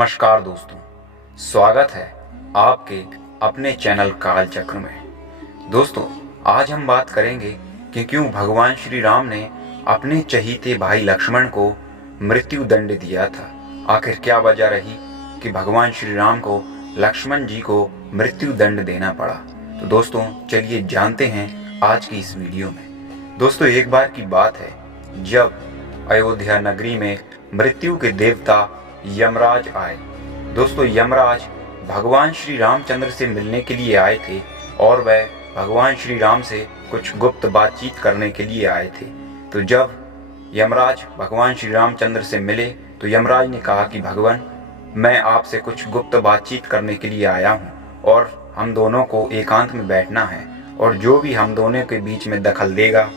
नमस्कार दोस्तों, स्वागत है आपके अपने चैनल काल चक्र में। दोस्तों, आज हम बात करेंगे कि क्यों भगवान श्री राम ने अपने चहीते भाई लक्ष्मण को मृत्यु दंड दिया था। आखिर क्या वजह रही कि भगवान श्री राम को लक्ष्मण जी को मृत्यु दंड देना पड़ा। तो दोस्तों, चलिए जानते हैं आज की इस वीडियो में। दोस्तों, एक बार की बात है जब अयोध्या नगरी में मृत्यु के देवता यमराज आए। दोस्तों, यमराज भगवान श्री रामचंद्र से मिलने के लिए आए थे और वह भगवान श्री राम से कुछ गुप्त बातचीत करने के लिए आए थे। तो जब यमराज भगवान श्री रामचंद्र से मिले तो यमराज ने कहा कि भगवान, मैं आपसे कुछ गुप्त बातचीत करने के लिए आया हूँ और हम दोनों को एकांत में बैठना है, और जो भी हम दोनों के बीच में दखल देगा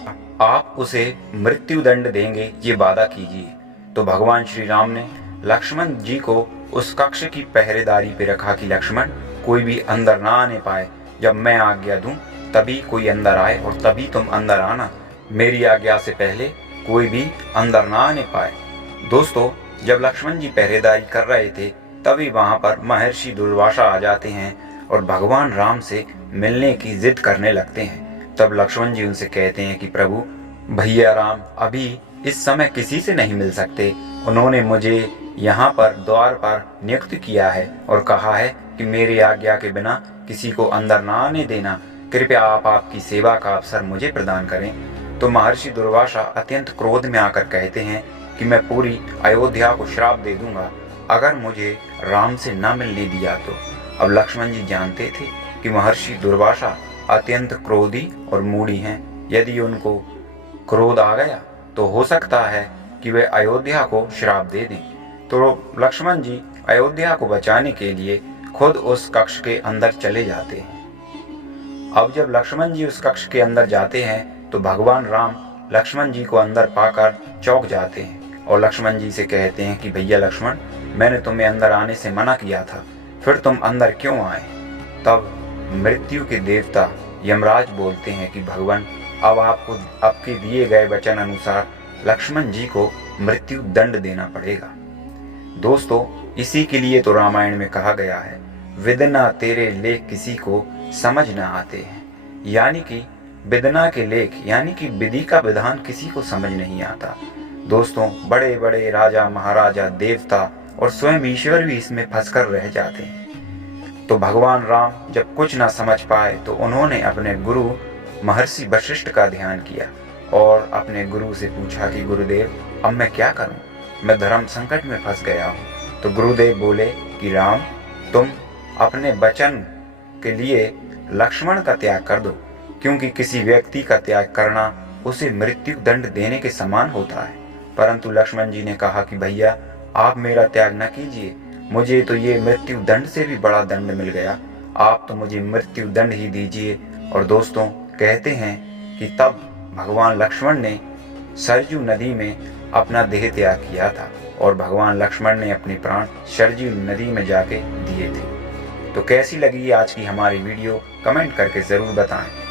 आप उसे मृत्यु दंड देंगे, ये वादा कीजिए। तो भगवान श्री राम ने लक्ष्मण जी को उस कक्ष की पहरेदारी पे रखा कि लक्ष्मण, कोई भी अंदर ना आने पाए। जब मैं आज्ञा दूं तभी कोई अंदर आए और तभी तुम अंदर आना। मेरी आज्ञा से पहले कोई भी अंदर ना आने पाए। दोस्तों, जब लक्ष्मण जी पहरेदारी कर रहे थे तभी वहां पर महर्षि दुर्वासा आ जाते हैं और भगवान राम से मिलने की जिद करने लगते हैं। तब लक्ष्मण जी उनसे कहते हैं कि प्रभु, भैया राम अभी इस समय किसी से नहीं मिल सकते। उन्होंने मुझे यहाँ पर द्वार पर नियुक्त किया है और कहा है कि मेरी आज्ञा के बिना किसी को अंदर ना आने देना। कृपया आप आपकी सेवा का अवसर मुझे प्रदान करें। तो महर्षि दुर्वासा अत्यंत क्रोध में आकर कहते हैं कि मैं पूरी अयोध्या को श्राप दे दूंगा अगर मुझे राम से न मिलने दिया तो। अब लक्ष्मण जी जानते थे कि महर्षि दुर्वासा अत्यंत क्रोधी और मूढ़ी हैं। यदि उनको क्रोध आ गया तो हो सकता है कि वे अयोध्या को श्राप दे दें। तो लक्ष्मण जी अयोध्या को बचाने के लिए खुद उस कक्ष के अंदर चले जाते हैं। अब जब लक्ष्मण जी उस कक्ष के अंदर जाते हैं तो भगवान राम लक्ष्मण जी को अंदर पाकर चौंक जाते हैं और लक्ष्मण जी से कहते हैं कि भैया लक्ष्मण, मैंने तुम्हें अंदर आने से मना किया था, फिर तुम अंदर क्यों आए। तब मृत्यु के देवता यमराज बोलते हैं कि भगवान, अब आपको आपके दिए गए वचन अनुसार लक्ष्मण जी को मृत्यु दंड देना पड़ेगा। दोस्तों, इसी के लिए तो रामायण में कहा गया है, विदना तेरे लेख किसी को समझ ना आते हैं। यानी कि विदना के लेख यानी कि विधि का विधान किसी को समझ नहीं आता। दोस्तों, बड़े बड़े राजा महाराजा देवता और स्वयं ईश्वर भी इसमें फंसकर रह जाते हैं। तो भगवान राम जब कुछ ना समझ पाए तो उन्होंने अपने गुरु महर्षि वशिष्ठ का ध्यान किया और अपने गुरु से पूछा कि गुरुदेव, अब मैं क्या करूं, मैं धर्म संकट में फंस गया हूं। तो गुरुदेव बोले कि राम, तुम अपने वचन के लिए लक्ष्मण का त्याग कर दो, क्योंकि किसी व्यक्ति का त्याग करना उसे मृत्यु दंड देने के समान होता है। परंतु लक्ष्मण जी ने कहा कि भैया, आप मेरा त्याग न कीजिए, मुझे तो ये मृत्यु दंड से भी बड़ा दंड मिल गया, आप तो मुझे मृत्यु दंड ही दीजिए। और दोस्तों, कहते हैं कि तब भगवान लक्ष्मण ने सरजू नदी में अपना देह त्याग किया था और भगवान लक्ष्मण ने अपने प्राण सरजू नदी में जाके दिए थे। तो कैसी लगी आज की हमारी वीडियो, कमेंट करके ज़रूर बताएं।